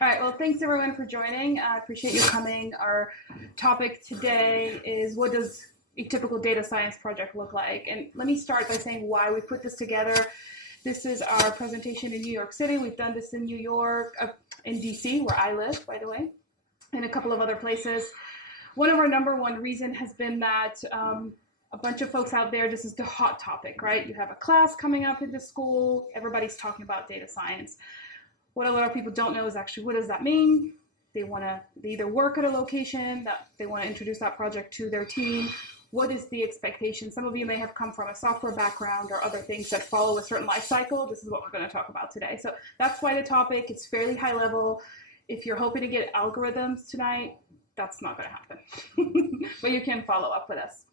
All right, well, thanks everyone for joining. I appreciate you coming. Our topic today is what does a typical data science project look like? And let me start by saying why we put this together. This is our presentation in New York City. We've done this in New York, in DC, where I live, by the way, and a couple of other places. One of our number one reason has been that a bunch of folks out there, this is the hot topic, right? You have a class coming up into school, everybody's talking about data science. What a lot of people don't know is actually what does that mean? They either work at a location that they want to introduce that project to their team. What is the expectation? Some of you may have come from a software background or other things that follow a certain life cycle. This is what we're going to talk about today. So that's why the topic, it's fairly high level. If you're hoping to get algorithms tonight, that's not going to happen. But you can follow up with us.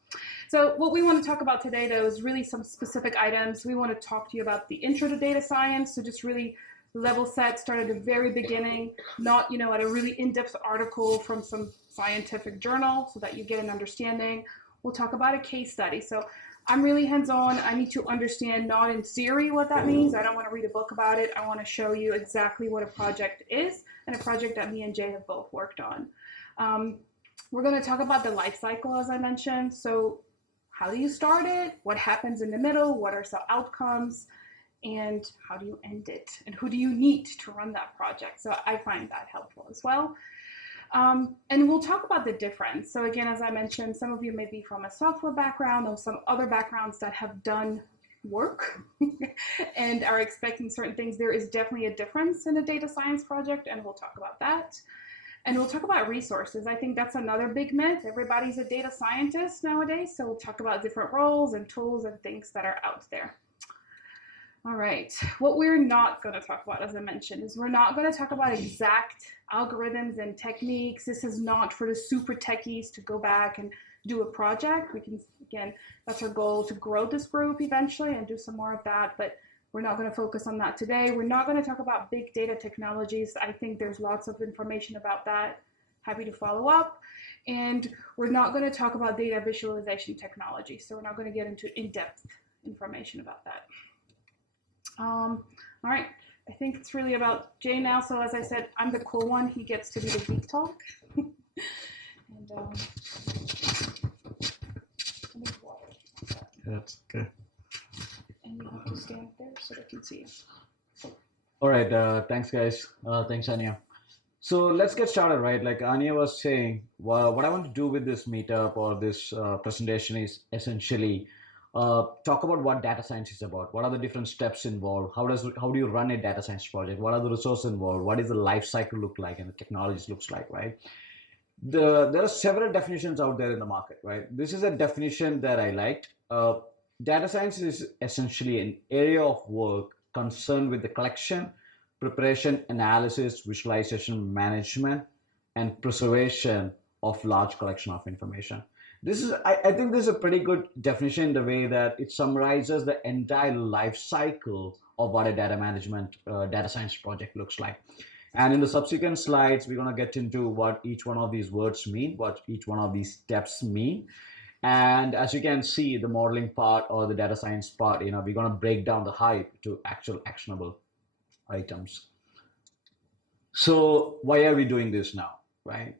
So what we want to talk about today, though, is really some specific items. We want to talk to you about the intro to data science. So just really level set, start at the very beginning, not at a really in-depth article from some scientific journal so that you get an understanding. We'll talk about a case study. So I'm really hands-on. I need to understand, not in theory, what that means. I don't want to read a book about it. I want to show you exactly what a project is and a project that me and Jay have both worked on. We're going to talk about the life cycle, as I mentioned. So how do you start it? What happens in the middle? What are some outcomes? And how do you end it? And who do you need to run that project? So I find that helpful as well. And we'll talk about the difference. So again, as I mentioned, some of you may be from a software background or some other backgrounds that have done work and are expecting certain things. There is definitely a difference in a data science project, and we'll talk about that. And we'll talk about resources. I think that's another big myth. Everybody's a data scientist nowadays, so we'll talk about different roles and tools and things that are out there. All right, what we're not going to talk about, as I mentioned, is we're not going to talk about exact algorithms and techniques. This is not for the super techies to go back and do a project. We can, again, that's our goal, to grow this group eventually and do some more of that, but we're not going to focus on that today. We're not going to talk about big data technologies. I think there's lots of information about that. Happy to follow up. And we're not going to talk about data visualization technology. So we're not going to get into in-depth information about that. All right, I think it's really about Jay now. So as I said, I'm the cool one. He gets to do the geek talk. And that's okay. And you have to stand there so they can see you. All right, thanks guys. Thanks, Ania. So let's get started, right? Like Ania was saying, well, what I want to do with this meetup or this presentation is essentially talk about what data science is about. What are the different steps involved? How do you run a data science project? What are the resources involved? What does the life cycle look like and the technologies looks like, right? There are several definitions out there in the market, right? This is a definition that I liked. Data science is essentially an area of work concerned with the collection, preparation, analysis, visualization, management, and preservation of large collection of information. I think this is a pretty good definition in the way that it summarizes the entire life cycle of what a data science project looks like. And in the subsequent slides, we're going to get into what each one of these words mean, what each one of these steps mean. And as you can see, the modeling part or the data science part, we're going to break down the hype to actual actionable items. So why are we doing this now, right?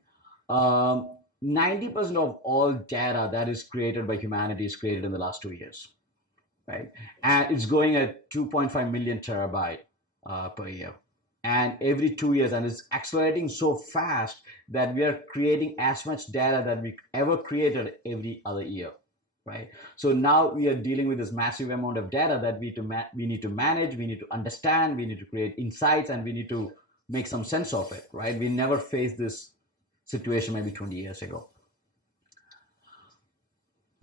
90% of all data that is created by humanity is created in the last 2 years, right? And it's going at 2.5 million terabyte per year. And every 2 years, and it's accelerating so fast that we are creating as much data that we ever created every other year, right? So now we are dealing with this massive amount of data that we need to manage, we need to understand, we need to create insights, and we need to make some sense of it, right? We never faced this situation maybe 20 years ago.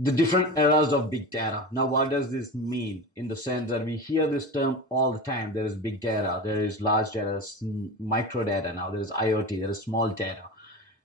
The different eras of big data. Now, what does this mean in the sense that we hear this term all the time? There is big data, there is large data, there's micro data now, there is IoT, there is small data.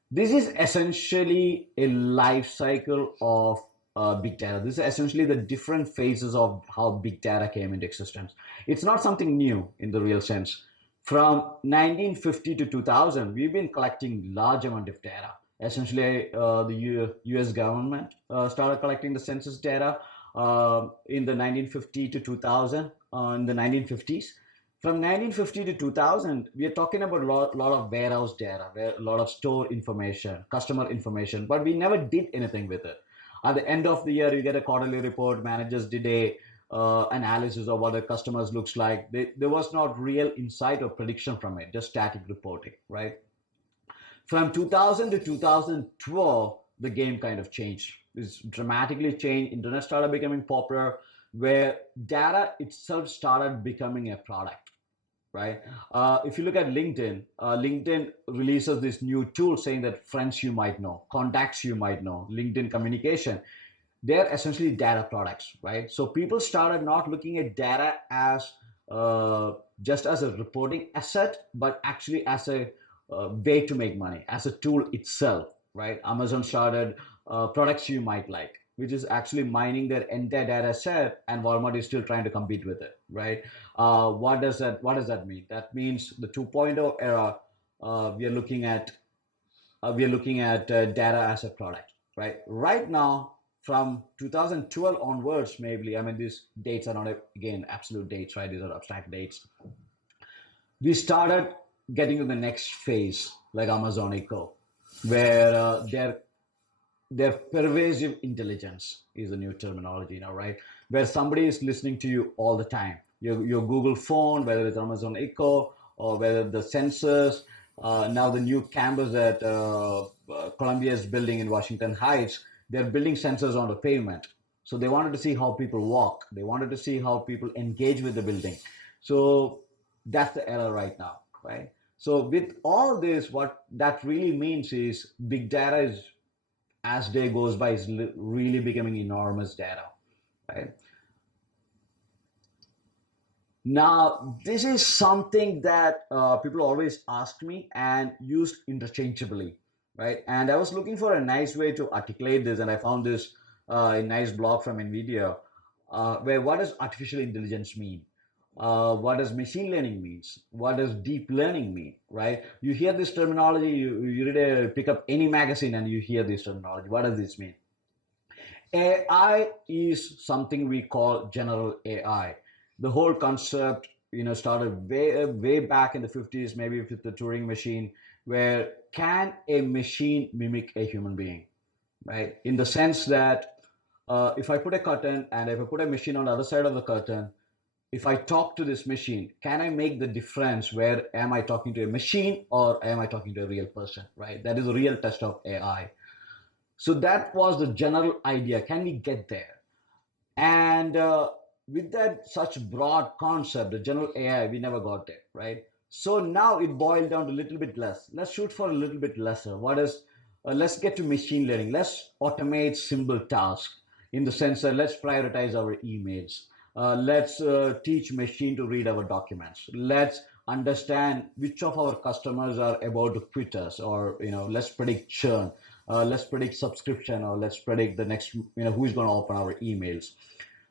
This is essentially a life cycle of big data. This is essentially the different phases of how big data came into existence. It's not something new in the real sense. From 1950 to 2000, we've been collecting large amount of data. Essentially, the US government started collecting the census data in the 1950 to 2000, in the 1950s. From 1950 to 2000, we are talking about lot of warehouse data, a lot of store information, customer information, but we never did anything with it. At the end of the year, you get a quarterly report. Managers did a analysis of what the customers looks like. There was not real insight or prediction from it, just static reporting, right? From 2000 to 2012, the game kind of changed. It's dramatically changed. Internet started becoming popular, where data itself started becoming a product, right? If you look at LinkedIn, LinkedIn releases this new tool saying that friends you might know, contacts you might know, LinkedIn communication, they're essentially data products, right? So people started not looking at data as just as a reporting asset, but actually as a way to make money, as a tool itself, right? Amazon started products you might like, which is actually mining their entire data set, and Walmart is still trying to compete with it, right? What does that mean? That means the 2.0 era. We are looking at data as a product, right? Right now, from 2012 onwards, maybe, I mean, these dates are not, again, absolute dates, right? These are abstract dates. We started getting to the next phase, like Amazon Echo, where their pervasive intelligence is a new terminology now, right? Where somebody is listening to you all the time. Your Google phone, whether it's Amazon Echo or whether the sensors, now the new campus that Columbia is building in Washington Heights, they're building sensors on the pavement. So they wanted to see how people walk. They wanted to see how people engage with the building. So that's the era right now, right? So with all this, what that really means is big data is, as day goes by, is really becoming enormous data, right? Now, this is something that people always ask me and used interchangeably, right? And I was looking for a nice way to articulate this, and I found this a nice blog from NVIDIA, where what does artificial intelligence mean? What does machine learning means? What does deep learning mean, right? You hear this terminology, you read pick up any magazine and you hear this terminology. What does this mean? AI is something we call general AI. The whole concept, started way back in the 50s, maybe with the Turing machine, where can a machine mimic a human being, right? In the sense that if I put a curtain and if I put a machine on the other side of the curtain, if I talk to this machine, can I make the difference where am I talking to a machine or am I talking to a real person, right? That is a real test of AI. So that was the general idea. Can we get there? And with that such broad concept, the general AI, we never got there, right? So now it boiled down to a little bit less. Let's shoot for a little bit lesser. Let's get to machine learning. Let's automate simple tasks in the sense that let's prioritize our emails. Let's teach machine to read our documents. Let's understand which of our customers are about to quit us, or let's predict churn. Let's predict subscription, or let's predict the next, who's going to open our emails.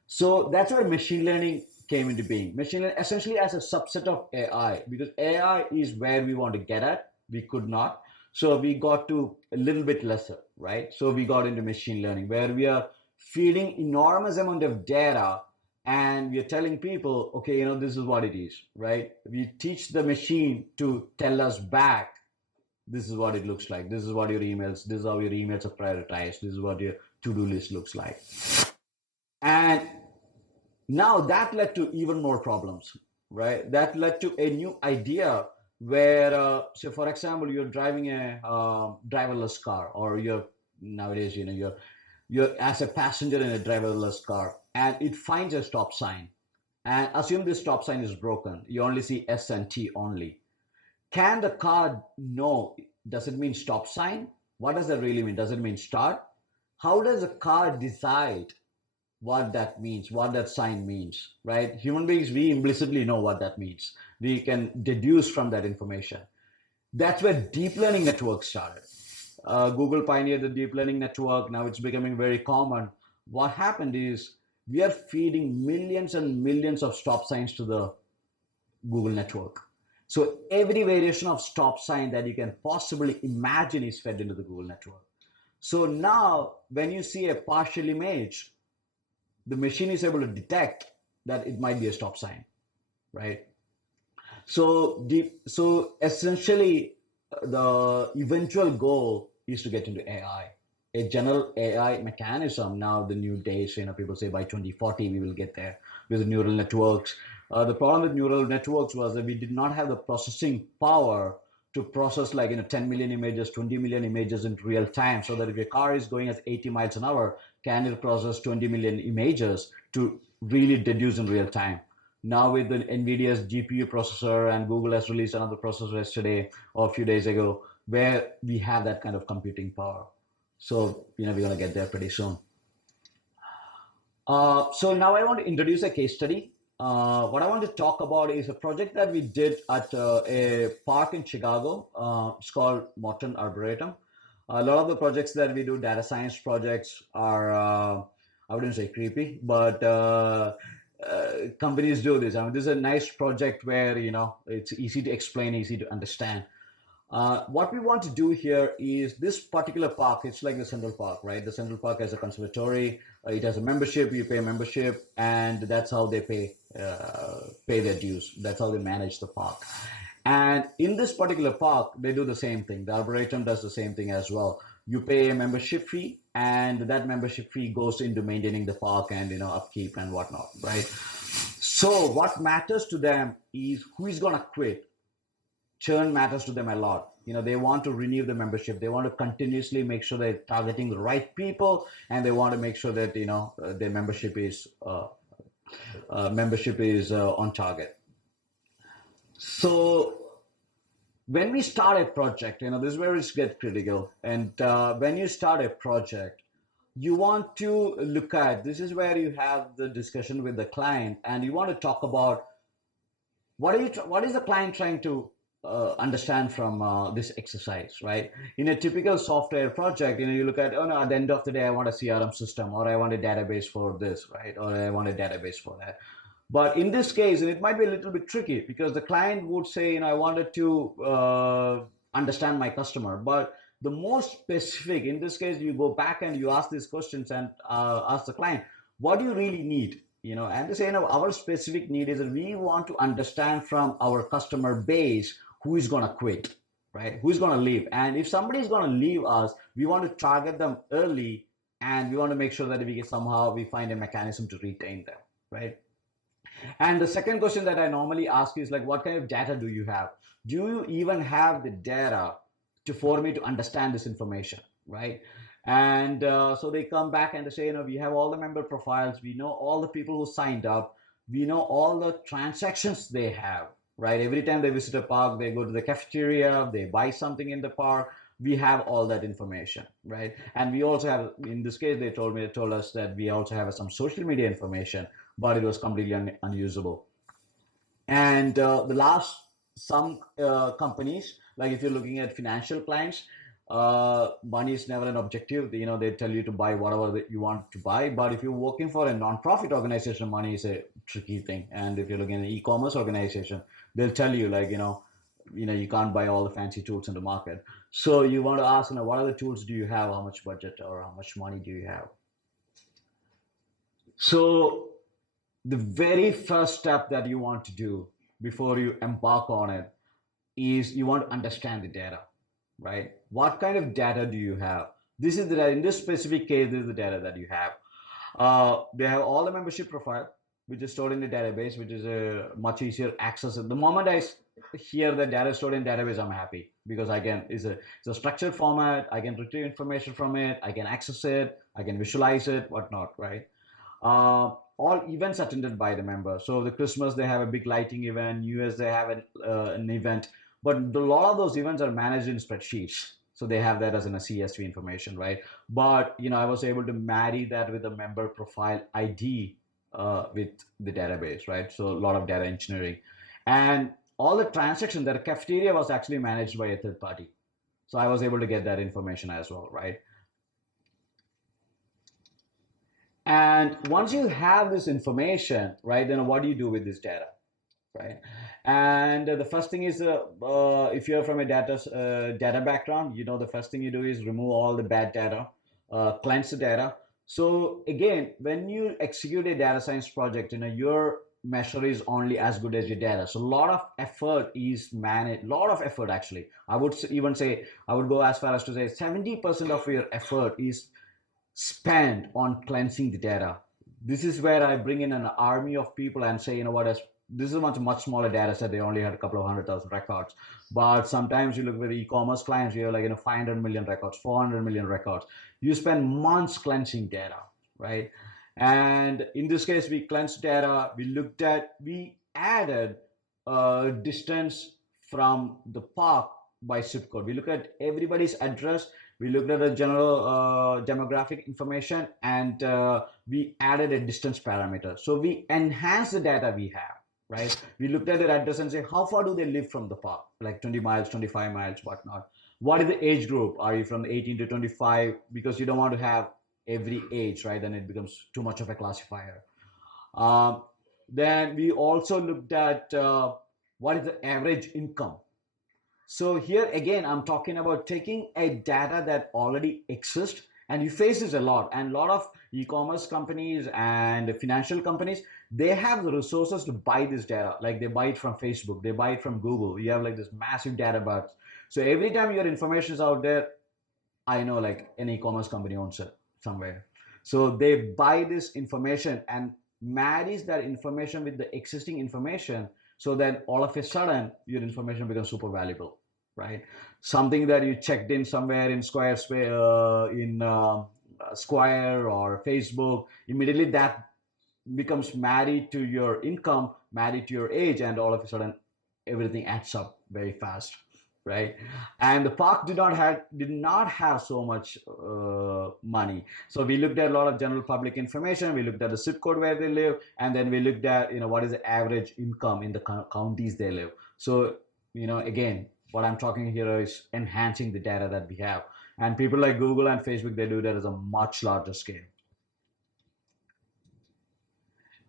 So that's where machine learning came into being. Machine learning essentially as a subset of AI, because AI is where we want to get at. We could not. So we got to a little bit lesser, right? So we got into machine learning, where we are feeding enormous amount of data and we are telling people, okay, this is what it is, right? We teach the machine to tell us back, this is what it looks like. This is what your emails, this is how your emails are prioritized. This is what your to-do list looks like. And now that led to even more problems, right? That led to a new idea where, so for example, you're driving a driverless car, or nowadays, you're as a passenger in a driverless car, and it finds a stop sign. And assume this stop sign is broken. You only see S and T only. Can the car know? Does it mean stop sign? What does that really mean? Does it mean start? How does a car decide what that means, what that sign means, right? Human beings, we implicitly know what that means. We can deduce from that information. That's where deep learning networks started. Google pioneered the deep learning network. Now it's becoming very common. What happened is we are feeding millions and millions of stop signs to the Google network. So every variation of stop sign that you can possibly imagine is fed into the Google network. So now when you see a partial image, the machine is able to detect that it might be a stop sign, right? So essentially, the eventual goal is to get into AI, a general AI mechanism. Now, the new days, people say by 2040 we will get there with neural networks. The problem with neural networks was that we did not have the processing power to process like 10 million images, 20 million images in real time. So that if your car is going at 80 miles an hour, can it process 20 million images to really deduce in real time? Now with the NVIDIA's GPU processor, and Google has released another processor yesterday or a few days ago, where we have that kind of computing power. So, we're going to get there pretty soon. So now I want to introduce a case study. What I want to talk about is a project that we did at a park in Chicago. It's called Morton Arboretum. A lot of the projects that we do, data science projects, are, I wouldn't say creepy, but companies do this. I mean, this is a nice project where, it's easy to explain, easy to understand. What we want to do here is this particular park. It's like the Central Park, right? The Central Park has a conservatory. It has a membership. You pay a membership, and that's how they pay their dues. That's how they manage the park. And in this particular park, they do the same thing. The Arboretum does the same thing as well. You pay a membership fee, and that membership fee goes into maintaining the park and upkeep and whatnot, right? So what matters to them is who is gonna quit. Churn matters to them a lot. They want to renew the membership. They want to continuously make sure they're targeting the right people, and they want to make sure that their membership is on target. So when we start a project, this is where it gets critical. And when you start a project, you want to look at, this is where you have the discussion with the client, and you want to talk about what is the client trying to understand from this exercise, right? In a typical software project, you look at, oh no, at the end of the day, I want a CRM system, or I want a database for this, right? Or I want a database for that. But in this case, and it might be a little bit tricky, because the client would say, I wanted to understand my customer. But the more specific, in this case, you go back and you ask these questions and ask the client, what do you really need? And they say, our specific need is that we want to understand from our customer base who is going to quit, right? Who is going to leave. And if somebody is going to leave us, we want to target them early, and we want to make sure that we find a mechanism to retain them, right? And the second question that I normally ask is like, what kind of data do you have? Do you even have the data for me to understand this information, right? And so they come back and they say, we have all the member profiles. We know all the people who signed up. We know all the transactions they have, right? Every time they visit a park, they go to the cafeteria, they buy something in the park. We have all that information, right? And we also have, in this case, they told us that we also have some social media information, but it was completely unusable. And the last, some companies, like if you're looking at financial clients, money is never an objective. They tell you to buy whatever that you want to buy. But if you're working for a non-profit organization, money is a tricky thing. And if you're looking at an e-commerce organization, they'll tell you like, you can't buy all the fancy tools in the market. So you want to ask, what other tools do you have? How much budget or how much money do you have? So the very first step that you want to do before you embark on it is you want to understand the data, right? What kind of data do you have? This is in this specific case, this is the data that you have. They have all the membership profile, which is stored in the database, which is a much easier access. The moment I hear the data stored in database, I'm happy, because it's a structured format. I can retrieve information from it. I can access it. I can visualize it, whatnot, right? All events attended by the member. So the Christmas, they have a big lighting event. New Year's, they have an event. But a lot of those events are managed in spreadsheets. So they have that as a CSV information, right? But, I was able to marry that with a member profile ID with the database, right? So a lot of data engineering. And all the transactions, that cafeteria was actually managed by a third party. So I was able to get that information as well, right? And once you have this information, right, then what do you do with this data, right? And the first thing is, if you're from a data background, the first thing you do is remove all the bad data, cleanse the data. So again, when you execute a data science project, you're measure is only as good as your data. So a lot of effort is managed, a lot of effort actually. I would even say, I would go as far as to say 70% of your effort is spent on cleansing the data. This is where I bring in an army of people and say, you know what, this is a much smaller data set. They only had a couple of 100,000 records. But sometimes you look at e-commerce clients, you're like, 500 million records, 400 million records. You spend months cleansing data, right? And in this case, we cleansed data. We added distance from the park by zip code. We look at everybody's address. We looked at the general demographic information, and we added a distance parameter. So we enhanced the data we have, right? We looked at their address and say, how far do they live from the park? Like 20 miles, 25 miles, whatnot. What is the age group? Are you from 18 to 25? Because you don't want to have every age, right? Then it becomes too much of a classifier. Um, then we also looked at what is the average income. So here again, I'm talking about taking a data that already exists, and you face this a lot. And a lot of e-commerce companies and financial companies, they have the resources to buy this data. Like they buy it from Facebook, they buy it from Google. You have like this massive data box. So every time your information is out there, I know like an e-commerce company owns it somewhere. So they buy this information and marries that information with the existing information, so that all of a sudden your information becomes super valuable, right? Something that you checked in somewhere in Square or Facebook, immediately that becomes married to your income, married to your age, and all of a sudden everything adds up very fast, right? And the park did not have so much money. So we looked at a lot of general public information. We looked at the zip code where they live, and then we looked at what is the average income in the counties they live. So again, what I'm talking here is enhancing the data that we have. And people like Google and Facebook, they do that as a much larger scale.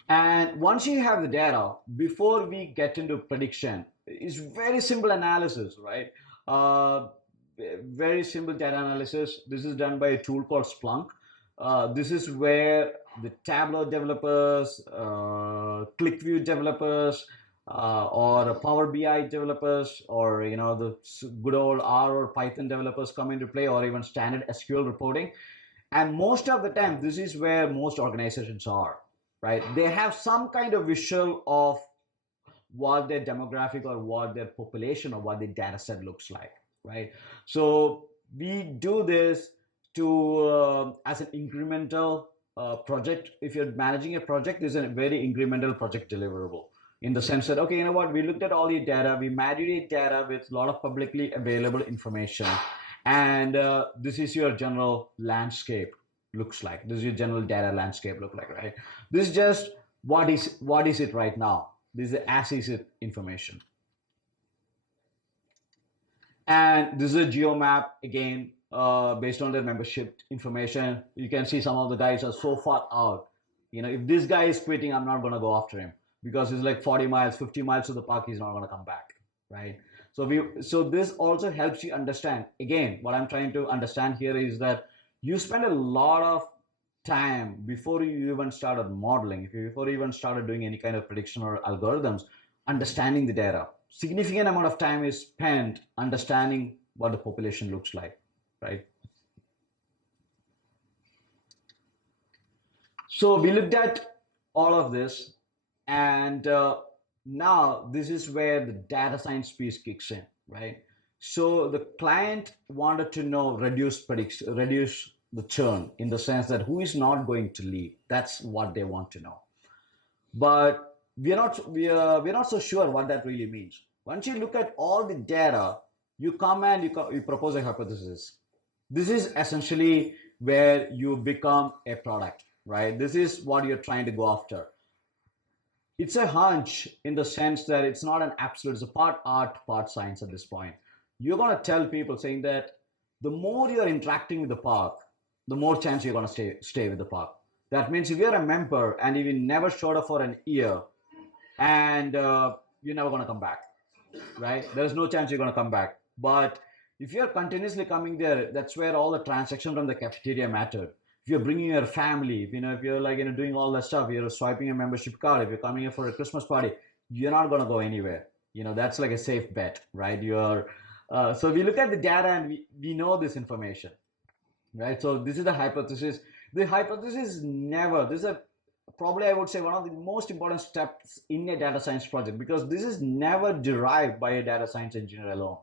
And once you have the data, before we get into prediction, it's very simple analysis, right? Uh, Very simple data analysis. This is done by a tool called Splunk. This is where the Tableau developers, ClickView developers, or Power BI developers, or the good old R or Python developers come into play, or even standard SQL reporting. And most of the time, this is where most organizations are, right? They have some kind of visual of what their demographic or what their population or what their data set looks like, right? So we do this to as an incremental project. If you're managing a project, this is a very incremental project deliverable, in the sense that, okay, you know what, we looked at all your data, we married data with a lot of publicly available information, and this is your general landscape looks like. This is your general data landscape look like, right? This is just what is it right now. This is as is it information. And this is a Geomap again, based on their membership information. You can see some of the guys are so far out. If this guy is quitting, I'm not going to go after him, because he's like 40 miles, 50 miles to the park. He's not going to come back, right? So this also helps you understand. Again, what I'm trying to understand here is that you spend a lot of time before you even started modeling, before you even started doing any kind of prediction or algorithms, understanding the data. Significant amount of time is spent understanding what the population looks like, right? So we looked at all of this, and now this is where the data science piece kicks in, right? So the client wanted to know reduce the churn, in the sense that who is not going to leave. That's what they want to know. But we're not so sure what that really means. Once you look at all the data, you come and you propose a hypothesis. This is essentially where you become a product, right? This is what you're trying to go after. It's a hunch, in the sense that it's not an absolute. It's a part art, part science at this point. You're going to tell people, saying that the more you're interacting with the park, the more chance you're going to stay with the park. That means if you're a member and if you never showed up for an year, and you're never going to come back, right? There's no chance you're going to come back. But if you're continuously coming there, that's where all the transactions from the cafeteria mattered. if you're bringing your family, if you're like, doing all that stuff, you're swiping a membership card, if you're coming here for a Christmas party, you're not going to go anywhere. That's like a safe bet, right? So we look at the data and we know this information, right? So this is the hypothesis. The hypothesis this is probably, I would say, one of the most important steps in a data science project, because this is never derived by a data science engineer alone.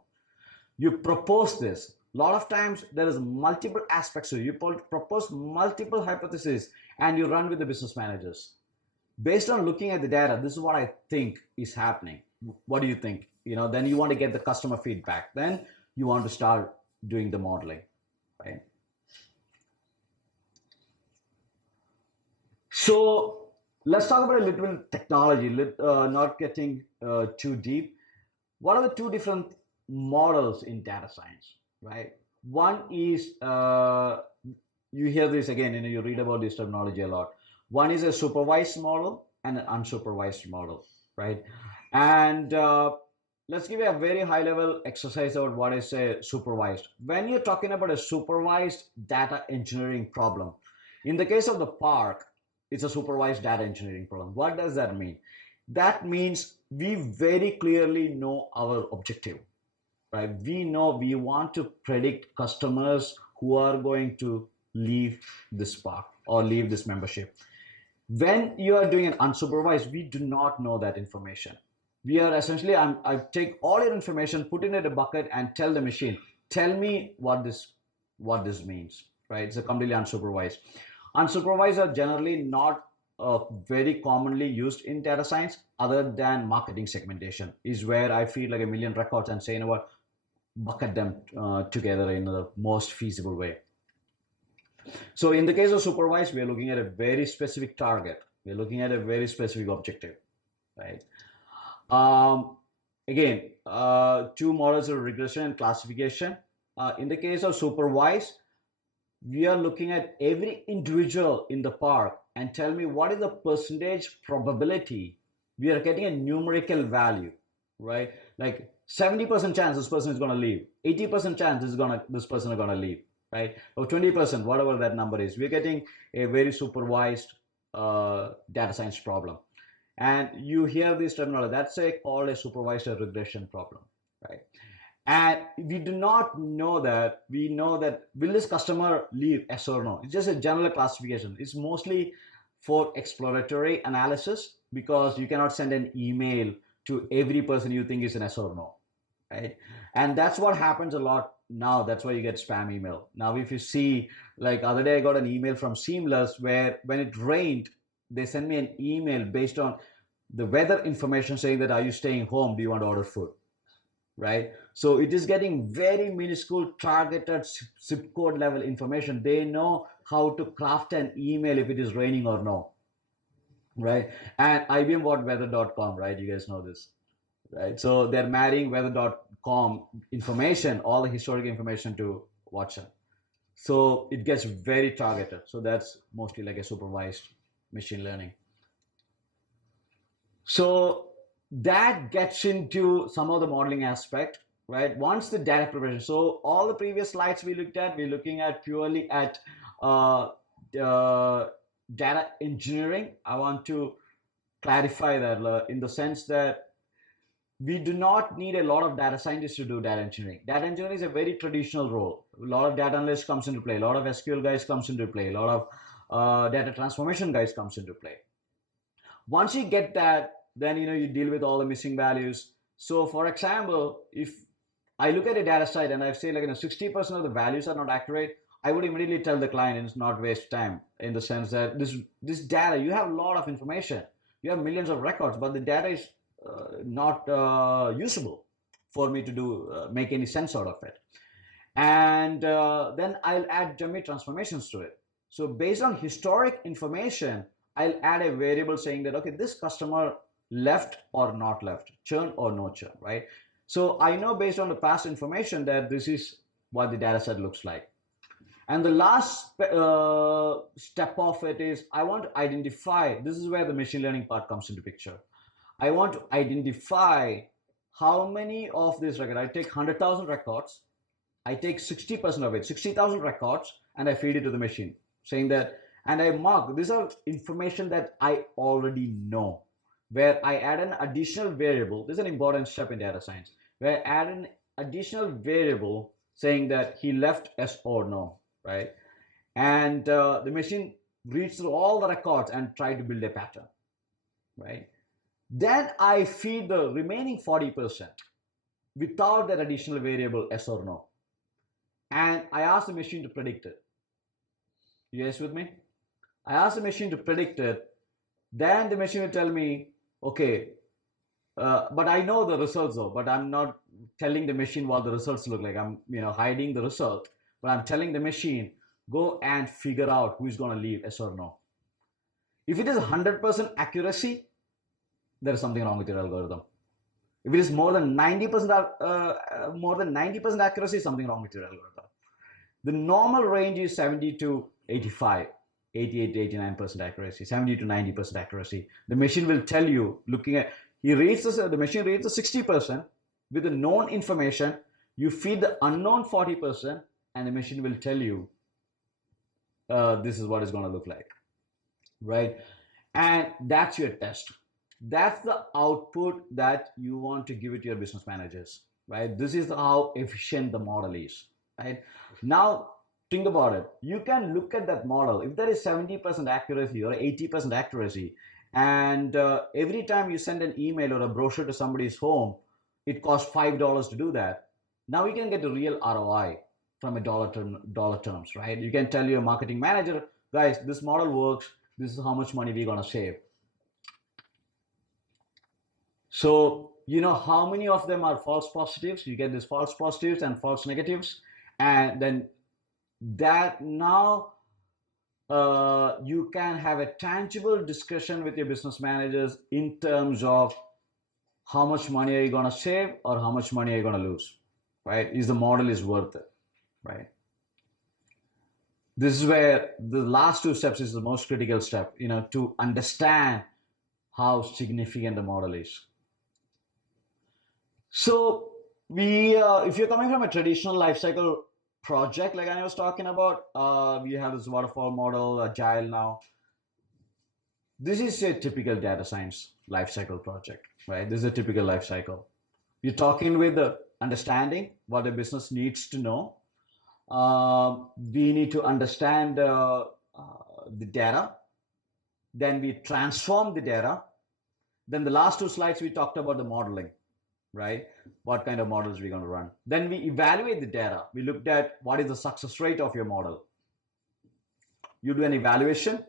You propose this. A lot of times there is multiple aspects to it. You propose multiple hypotheses and you run with the business managers. Based on looking at the data, this is what I think is happening. What do you think? Then you want to get the customer feedback. Then you want to start doing the modeling, right? So let's talk about a little technology, not getting too deep. What are the two different models in data science, right? One is, you hear this again, you read about this terminology a lot. One is a supervised model and an unsupervised model, right? And let's give you a very high level exercise about what is a supervised. When you're talking about a supervised data engineering problem, in the case of the park, it's a supervised data engineering problem. What does that mean? That means we very clearly know our objective, right? We know we want to predict customers who are going to leave this park or leave this membership. When you are doing an unsupervised, we do not know that information. We are essentially, I take all your information, put it in a bucket, and tell the machine, tell me what this means, right? It's a completely unsupervised. Unsupervised are generally not very commonly used in data science, other than marketing segmentation, is where I feel like a million records and say, what, bucket them together in the most feasible way. So in the case of supervised, we are looking at a very specific target. We're looking at a very specific objective, right? Again, two models of regression and classification. In the case of supervised, we are looking at every individual in the park and tell me what is the percentage probability. We are getting a numerical value, right? Like 70% chance this person is going to leave, 80% chance this person is going to leave, right? Or 20%, whatever that number is. We're getting a very supervised data science problem. And you hear this terminology, that's called a supervised regression problem, right? And we do not know that. We know that will this customer leave, yes or no? It's just a general classification. It's mostly for exploratory analysis, because you cannot send an email to every person you think is an yes or no, right? And that's what happens a lot now. That's why you get spam email. Now, if you see, like other day I got an email from Seamless where when it rained, they sent me an email based on the weather information saying that, are you staying home? Do you want to order food? Right? So it is getting very minuscule targeted zip code level information. They know how to craft an email if it is raining or no, right? And IBM bought weather.com, right? You guys know this, right? So they're marrying weather.com information, all the historic information, to Watson. So it gets very targeted. So that's mostly like a supervised machine learning. So that gets into some of the modeling aspect, right? Once the data preparation. So all the previous slides we looked at, we're looking at purely at data engineering. I want to clarify that in the sense that we do not need a lot of data scientists to do data engineering. Data engineering is a very traditional role. A lot of data analysts comes into play. A lot of SQL guys comes into play. A lot of data transformation guys comes into play. Once you get that, then you deal with all the missing values. So for example, if I look at a data site and I say like 60% of the values are not accurate, I would immediately tell the client and it's not waste time, in the sense that this data, you have a lot of information, you have millions of records, but the data is not usable for me to do make any sense out of it. And then I'll add dummy transformations to it. So based on historic information, I'll add a variable saying that, okay, this customer left or not left, churn or no churn, right? So I know based on the past information that this is what the data set looks like. And the last step of it is I want to identify, this is where the machine learning part comes into picture. I want to identify how many of this record. I take 100,000 records, I take 60% of it, 60,000 records, and I feed it to the machine. saying that, and I mark, these are information that I already know, where I add an additional variable. This is an important step in data science, where I add an additional variable saying that he left yes or no, right? And the machine reads through all the records and try to build a pattern, right? Then I feed the remaining 40% without that additional variable yes or no. And I ask the machine to predict it. You guys with me? I ask the machine to predict it. Then the machine will tell me, okay, but I know the results though, but I'm not telling the machine what the results look like. I'm hiding the result, but I'm telling the machine, go and figure out who's going to leave, yes or no. If it is 100% accuracy, there is something wrong with your algorithm. If it is more than 90% accuracy, something wrong with your algorithm. The normal range is 70 to 85, 88 to 89% accuracy, 70 to 90% accuracy. The machine will tell you, looking at, the machine reads the 60% with the known information. You feed the unknown 40%, and the machine will tell you, this is what it's going to look like, right? And that's your test. That's the output that you want to give it to your business managers, right? This is how efficient the model is, right? Now, think about it. You can look at that model. If there is 70% accuracy or 80% accuracy, and every time you send an email or a brochure to somebody's home, it costs $5 to do that. Now you can get a real ROI from a dollar terms, right? You can tell your marketing manager, guys, this model works. This is how much money we're going to save. So, how many of them are false positives? You get these false positives and false negatives. And then that now you can have a tangible discussion with your business managers in terms of how much money are you going to save or how much money are you going to lose, right? Is the model is worth it, right? This is where the last two steps is the most critical step, to understand how significant the model is. So if you're coming from a traditional lifecycle project, like I was talking about, we have this waterfall model, agile now. This is a typical data science lifecycle project, right? This is a typical lifecycle. You're talking with the understanding what the business needs to know. We need to understand the data. Then we transform the data. Then the last two slides, we talked about the modeling, right? What kind of models we're going to run. Then we evaluate the data. We looked at what is the success rate of your model. You do an evaluation,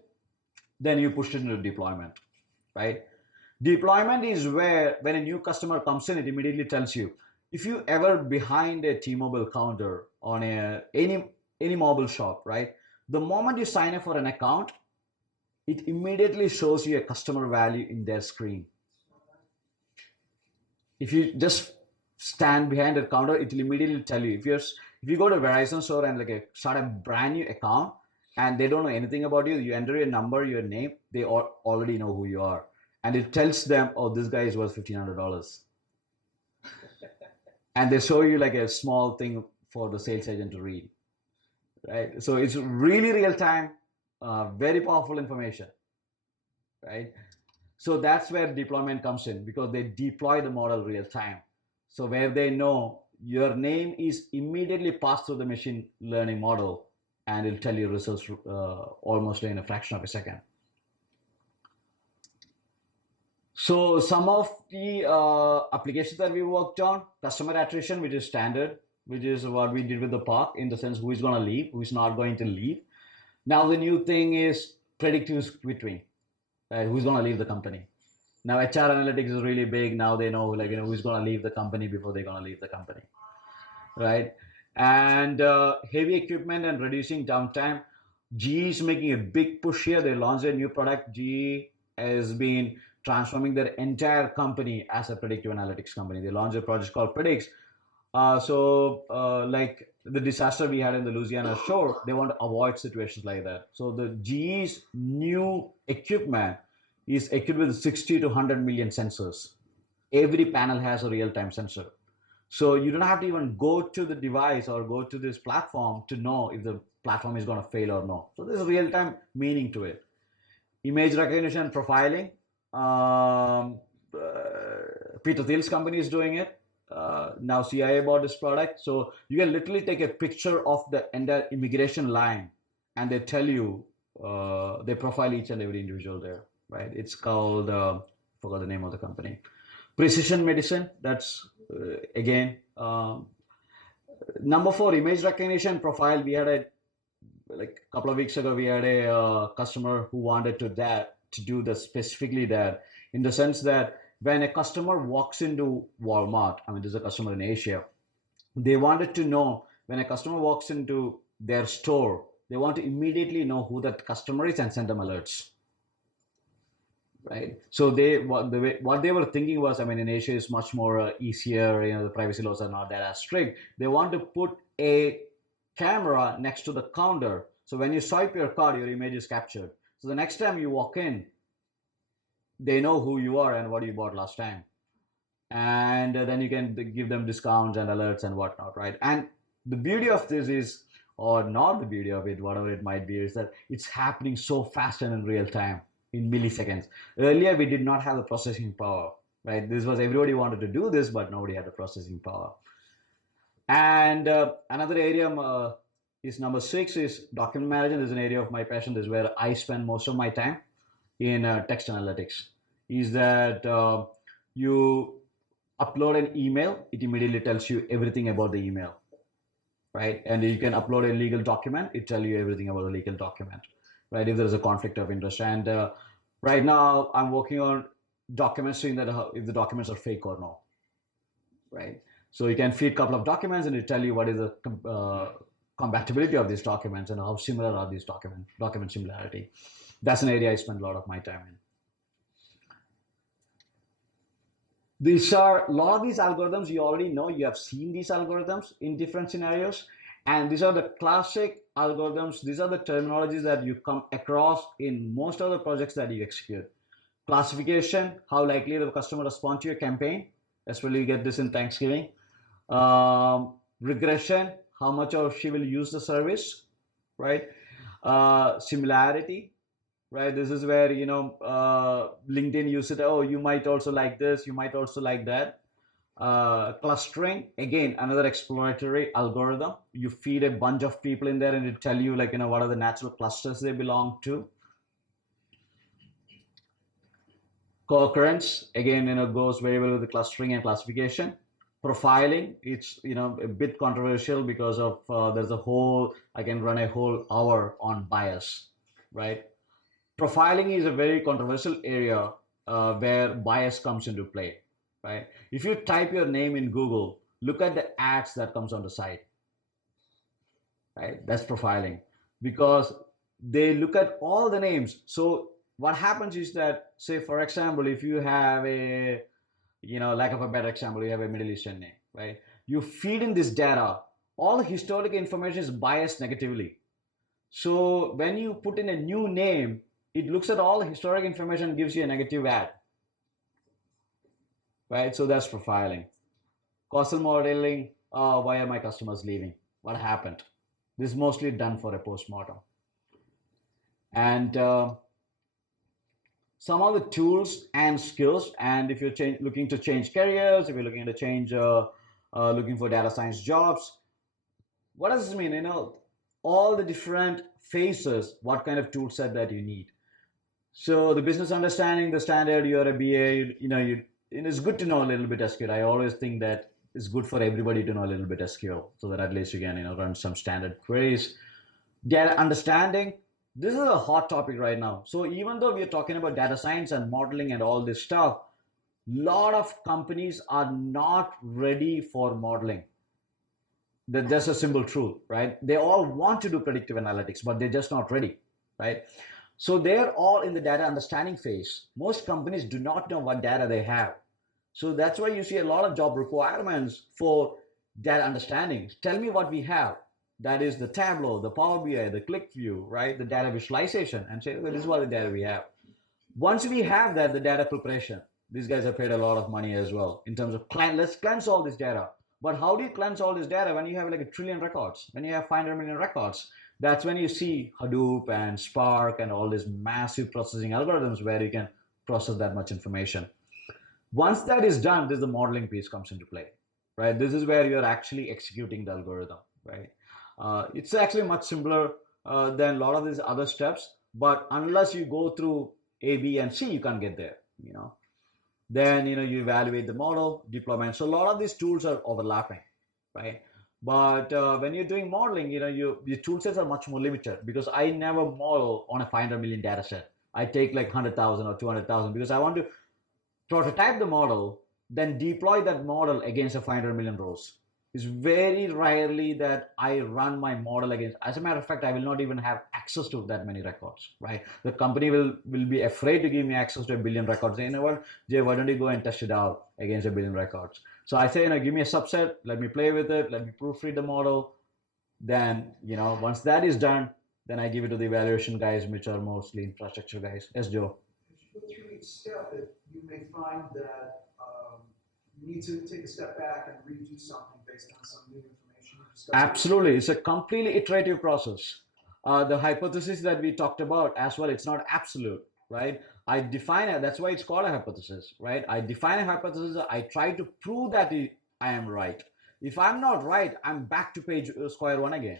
then you push it into deployment, right? Deployment is where when a new customer comes in, it immediately tells you. If you ever behind a T-Mobile counter on any mobile shop, right? The moment you sign up for an account, it immediately shows you a customer value in their screen. If you just stand behind a counter, it will immediately tell you. If you go to a Verizon store and start a brand new account and they don't know anything about you, you enter your number, your name, they already know who you are. And it tells them, oh, this guy is worth $1,500. And they show you a small thing for the sales agent to read, right? So it's really real time, very powerful information, right? So that's where deployment comes in, because they deploy the model real time. So where they know your name is immediately passed through the machine learning model, and it'll tell you results almost in a fraction of a second. So some of the applications that we worked on, customer attrition, which is standard, which is what we did with the park, in the sense who is going to leave, who is not going to leave. Now the new thing is predictive quitting, right? Who's going to leave the company. Now HR analytics is really big. Now they know who's going to leave the company before they're going to leave the company, right? And heavy equipment and reducing downtime. GE is making a big push here. They launched a new product. GE has been transforming their entire company as a predictive analytics company. They launched a project called Predicts. Like the disaster we had in the Louisiana shore, they want to avoid situations like that. So the GE's new equipment is equipped with 60 to 100 million sensors. Every panel has a real-time sensor. So you don't have to even go to the device or go to this platform to know if the platform is going to fail or no. So there's real-time meaning to it. Image recognition profiling. Peter Thiel's company is doing it. Now CIA bought this product. So you can literally take a picture of the entire immigration line and they tell you, they profile each and every individual there, right? It's called, forgot the name of the company. Precision medicine, that's again, number 4, image recognition profile. We had a couple of weeks ago, we had a customer who wanted to do the specifically that, in the sense that when a customer walks into Walmart, I mean, this is a customer in Asia, they wanted to know when a customer walks into their store, they want to immediately know who that customer is and send them alerts. Right. So what they were thinking was, I mean, in Asia is much more easier. The privacy laws are not that as strict. They want to put a camera next to the counter. So when you swipe your card, your image is captured. So the next time you walk in, they know who you are and what you bought last time. And then you can give them discounts and alerts and whatnot, right? And the beauty of this is, or not the beauty of it, whatever it might be, is that it's happening so fast and in real time, in milliseconds. Earlier, we did not have the processing power, right? This was, everybody wanted to do this, but nobody had the processing power. And another area is number 6 is document management. This is an area of my passion. This is where I spend most of my time in text analytics. Is that you upload an email, it immediately tells you everything about the email, right? And you can upload a legal document, it tells you everything about the legal document, right? If there's a conflict of interest. And right now I'm working on documents, seeing that if the documents are fake or no, right? So you can feed a couple of documents and it tell you what is the compatibility of these documents and how similar are these document similarity. That's an area I spend a lot of my time in. These are a lot of these algorithms you already know. You have seen these algorithms in different scenarios, and these are the classic algorithms. These are the terminologies that you come across in most of the projects that you execute. Classification, how likely the customer respond to your campaign, especially you get this in Thanksgiving. Regression, how much of she will use the service, right? Similarity, right? This is where, LinkedIn use it. Oh, you might also like this, you might also like that. Clustering, again, another exploratory algorithm. You feed a bunch of people in there and it tell you, what are the natural clusters they belong to. Co-occurrence, again, goes very well with the clustering and classification. Profiling, it's a bit controversial because of there's a whole, I can run a whole hour on bias, right? Profiling is a very controversial area where bias comes into play, right? If you type your name in Google, look at the ads that comes on the site, right? That's profiling, because they look at all the names. So what happens is that, say, for example, if you have a, lack of a better example, you have a Middle Eastern name, right? You feed in this data, all the historic information is biased negatively. So when you put in a new name, it looks at all the historic information and gives you a negative ad, right? So that's profiling. Causal modeling, why are my customers leaving? What happened? This is mostly done for a postmortem. And some of the tools and skills, and if you're looking to change careers, if you're looking to change, looking for data science jobs, what does this mean? All the different phases, what kind of tool set that you need. So the business understanding, the standard, you're a BA, it's good to know a little bit SQL. I always think that it's good for everybody to know a little bit SQL so that at least you can, run some standard queries. Data understanding, this is a hot topic right now. So even though we're talking about data science and modeling and all this stuff, a lot of companies are not ready for modeling. That's a simple truth, right? They all want to do predictive analytics, but they're just not ready, right? So they're all in the data understanding phase. Most companies do not know what data they have. So that's why you see a lot of job requirements for data understanding. Tell me what we have. That is the Tableau, the Power BI, the ClickView, right? The data visualization, and say, well, this is what the data we have. Once we have that, the data preparation, these guys have paid a lot of money as well in terms of let's cleanse all this data. But how do you cleanse all this data when you have like a trillion records, when you have 500 million records? That's when you see Hadoop and Spark and all these massive processing algorithms where you can process that much information. Once that is done, this is the modeling piece comes into play, right? This is where you're actually executing the algorithm, right? It's actually much simpler than a lot of these other steps, but unless you go through A, B, and C, you can't get there, you know. Then, you know, you evaluate the model, deployment. So a lot of these tools are overlapping, right? But when you're doing modeling, you know, your tool sets are much more limited because I never model on a 500 million data set. I take like 100,000 or 200,000 because I want to prototype the model, then deploy that model against a 500 million rows. It's very rarely that I run my model against. As a matter of fact, I will not even have access to that many records, right? The company will be afraid to give me access to a billion records. You know what, Jay, why don't you go and test it out against a billion records? So I say, you know, give me a subset, let me play with it, let me proofread the model. Then, you know, once that is done, then I give it to the evaluation guys, which are mostly infrastructure guys. Yes, Joe. As you go through each step, you may find that you need to take a step back and redo something based on some new information you discovered. Absolutely. It's a completely iterative process. The hypothesis that we talked about as well, it's not absolute, right? I define it, that's why it's called a hypothesis, right? I define a hypothesis, I try to prove that I am right. If I'm not right, I'm back to page square one again,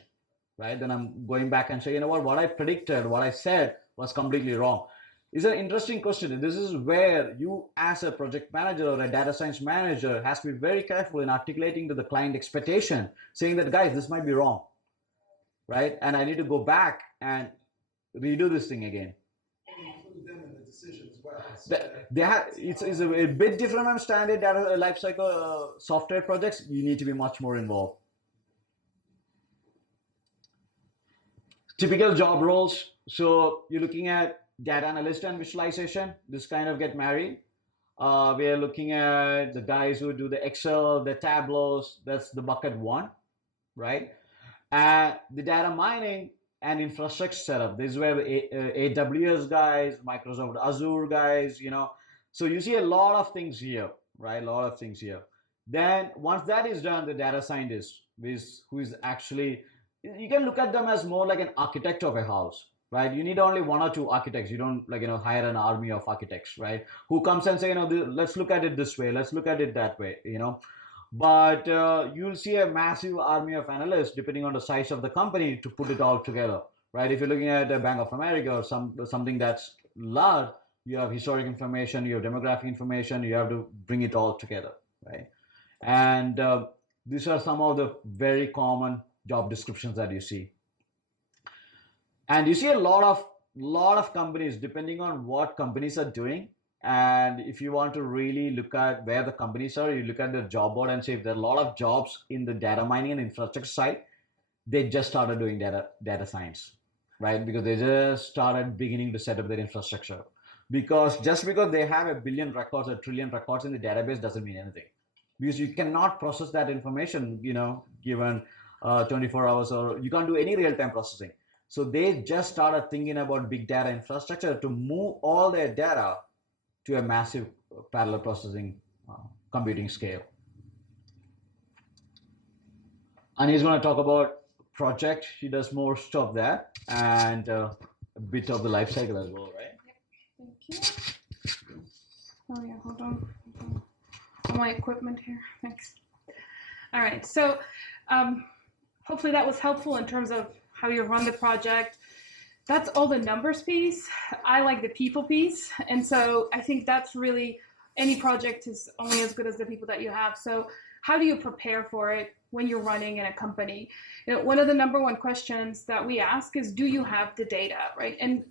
right? Then I'm going back and say, you know what I predicted, what I said was completely wrong. It's an interesting question. This is where you, as a project manager or a data science manager, has to be very careful in articulating to the client expectation, saying that, guys, this might be wrong, right? And I need to go back and redo this thing again. Include them in the decision as well. It's a bit different on standard data lifecycle software projects. You need to be much more involved. Typical job roles. So you're looking at data analyst and visualization. This kind of get married. We are looking at the guys who do the Excel, the Tableaus. That's the bucket one, right? And the data mining and infrastructure setup. This is where the AWS guys, Microsoft Azure guys, you know. So you see a lot of things here, right? A lot of things here. Then once that is done, the data scientist, who is actually, you can look at them as more like an architect of a house, right? You need only one or two architects. You don't like, you know, hire an army of architects, right? Who comes and say, you know, let's look at it this way, let's look at it that way, you know. But you'll see a massive army of analysts depending on the size of the company to put it all together, right? If you're looking at a Bank of America or something that's large, you have historic information, you have demographic information, you have to bring it all together, right? And these are some of the very common job descriptions that you see. And you see a lot of companies, depending on what companies are doing. And if you want to really look at where the companies are, you look at the job board and say if there are a lot of jobs in the data mining and infrastructure side, they just started doing data science, right? Because they just started beginning to set up their infrastructure. Because just because they have a billion records or trillion records in the database doesn't mean anything. Because you cannot process that information, you know, given 24 hours, or you can't do any real-time processing. So they just started thinking about big data infrastructure to move all their data to a massive parallel processing computing scale. And he's going to talk about project. He does most of that and a bit of the life cycle as well, right? Yep. Thank you. Oh yeah, hold on. All my equipment here. Thanks. All right. So hopefully that was helpful in terms of how you run the project. That's all the numbers piece. I like the people piece. And so I think that's really, any project is only as good as the people that you have. So how do you prepare for it when you're running in a company? You know, one of the number one questions that we ask is, do you have the data, right? And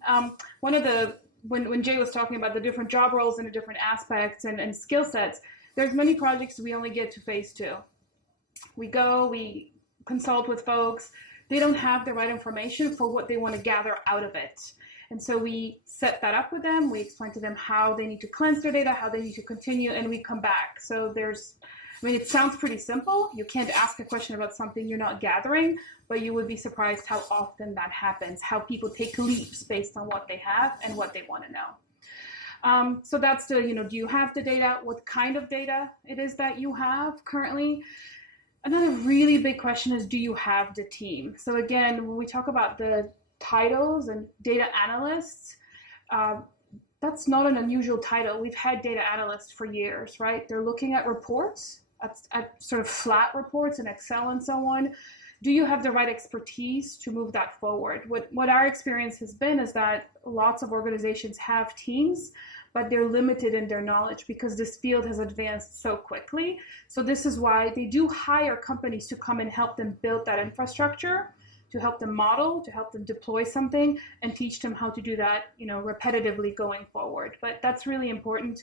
one of the, when Jay was talking about the different job roles and the different aspects and skill sets, there's many projects we only get to phase 2. We go, we consult with folks. They don't have the right information for what they want to gather out of it. And so we set that up with them. We explain to them how they need to cleanse their data, how they need to continue, and we come back. So there's, I mean, it sounds pretty simple. You can't ask a question about something you're not gathering, but you would be surprised how often that happens, how people take leaps based on what they have and what they want to know. So that's the, you know, do you have the data? What kind of data it is that you have currently? Another really big question is, do you have the team? So again, when we talk about the titles and data analysts, that's not an unusual title. We've had data analysts for years, right? They're looking at reports, at sort of flat reports in Excel and so on. Do you have the right expertise to move that forward? What our experience has been is that lots of organizations have teams, but they're limited in their knowledge because this field has advanced so quickly. So this is why they do hire companies to come and help them build that infrastructure, to help them model, to help them deploy something, and teach them how to do that, repetitively going forward. But that's really important.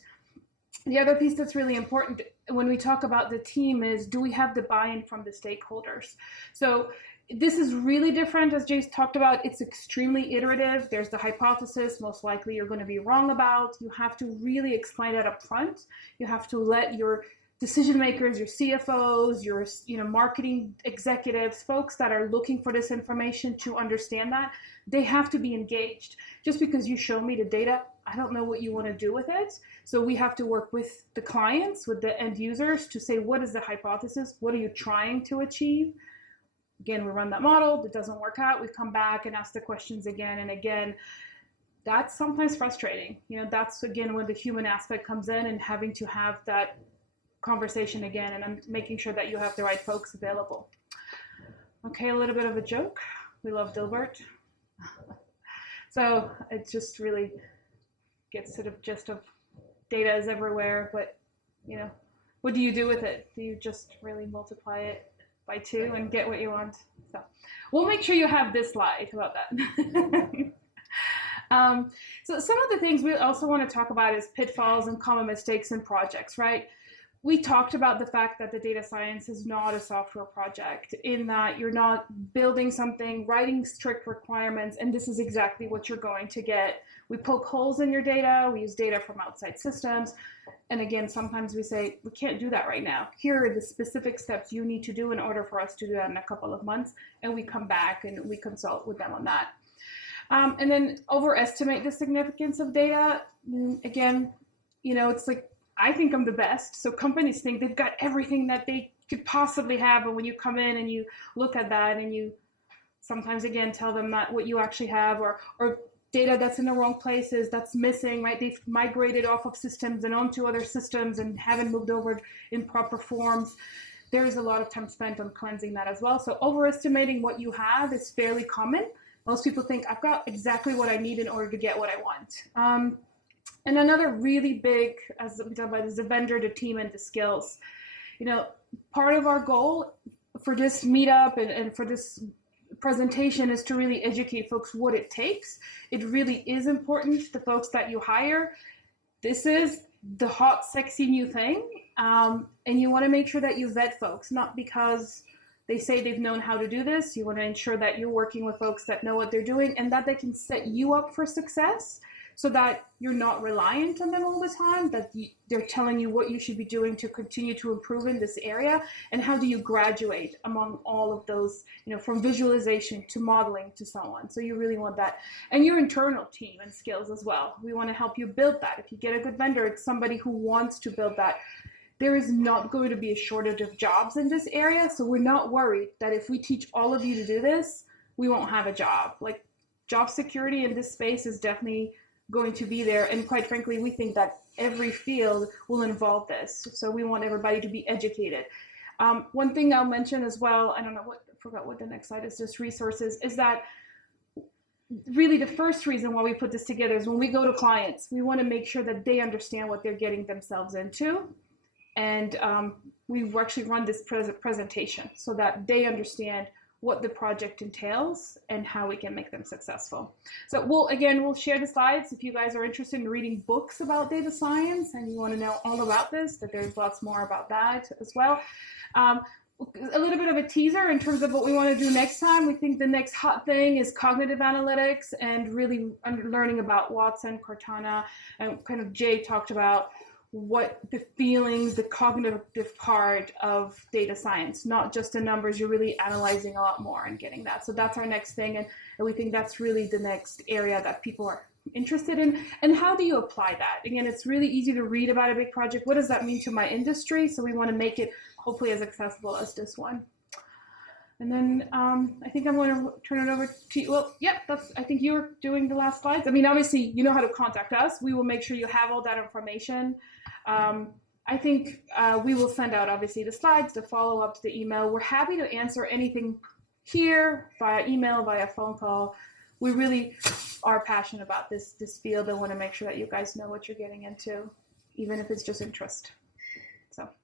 The other piece that's really important when we talk about the team is, do we have the buy-in from the stakeholders? So this is really different, as Jay's talked about. It's extremely iterative. There's the hypothesis, most likely you're going to be wrong about. You have to really explain that up front. You have to let your decision makers, your CFOs, your marketing executives, folks that are looking for this information to understand that. They have to be engaged. Just because you show me the data, I don't know what you want to do with it. So we have to work with the clients, with the end users to say, what is the hypothesis? What are you trying to achieve? Again, we run that model. It doesn't work out. We come back and ask the questions again and again. That's sometimes frustrating. That's, again, when the human aspect comes in and having to have that conversation again, and I'm making sure that you have the right folks available. Okay, a little bit of a joke. We love Dilbert. So it just really gets to the gist of data is everywhere, but what do you do with it? Do you just really multiply it by 2 and get what you want? So we'll make sure you have this slide about that. So some of the things we also want to talk about is pitfalls and common mistakes in projects, right? We talked about the fact that the data science is not a software project, in that you're not building something, writing strict requirements, and this is exactly what you're going to get. We poke holes in your data, we use data from outside systems, and again, sometimes we say, we can't do that right now. Here are the specific steps you need to do in order for us to do that in a couple of months, and we come back and we consult with them on that. And then overestimate the significance of data. Again, it's like, I think I'm the best. So companies think they've got everything that they could possibly have. And when you come in and you look at that and you sometimes, again, tell them not what you actually have, or data that's in the wrong places, that's missing, right? They've migrated off of systems and onto other systems and haven't moved over in proper forms. There is a lot of time spent on cleansing that as well. So overestimating what you have is fairly common. Most people think, I've got exactly what I need in order to get what I want. And another really big, as we talk about, is the vendor, the team, and the skills. Part of our goal for this meetup and for this presentation is to really educate folks what it takes. It really is important, the folks that you hire. This is the hot, sexy new thing. And you want to make sure that you vet folks, not because they say they've known how to do this. You want to ensure that you're working with folks that know what they're doing and that they can set you up for success, so that you're not reliant on them all the time, that they're telling you what you should be doing to continue to improve in this area, and how do you graduate among all of those, from visualization to modeling to so on. So you really want that. And your internal team and skills as well. We want to help you build that. If you get a good vendor, it's somebody who wants to build that. There is not going to be a shortage of jobs in this area, so we're not worried that if we teach all of you to do this, we won't have a job. Like, job security in this space is definitely going to be there, and quite frankly, we think that every field will involve this, so we want everybody to be educated. One thing I'll mention as well, I forgot what the next slide is, just resources, is that really the first reason why we put this together is when we go to clients, we want to make sure that they understand what they're getting themselves into, and we actually run this presentation so that they understand what the project entails and how we can make them successful. So we'll share the slides if you guys are interested in reading books about data science and you want to know all about this, that there's lots more about that as well. A little bit of a teaser in terms of what we want to do next time. We think the next hot thing is cognitive analytics and really learning about Watson, Cortana, and kind of Jay talked about what the feelings, the cognitive part of data science, not just the numbers. You're really analyzing a lot more and getting that. So that's our next thing. And we think that's really the next area that people are interested in. And how do you apply that? Again, it's really easy to read about a big project. What does that mean to my industry? So we want to make it hopefully as accessible as this one. And then I think I'm going to turn it over to you. Well, yep, I think you're doing the last slides. I mean, obviously, you know how to contact us. We will make sure you have all that information. I think we will send out, obviously, the slides, the follow-ups, the email. We're happy to answer anything here via email, via phone call. We really are passionate about this field and want to make sure that you guys know what you're getting into, even if it's just interest. So.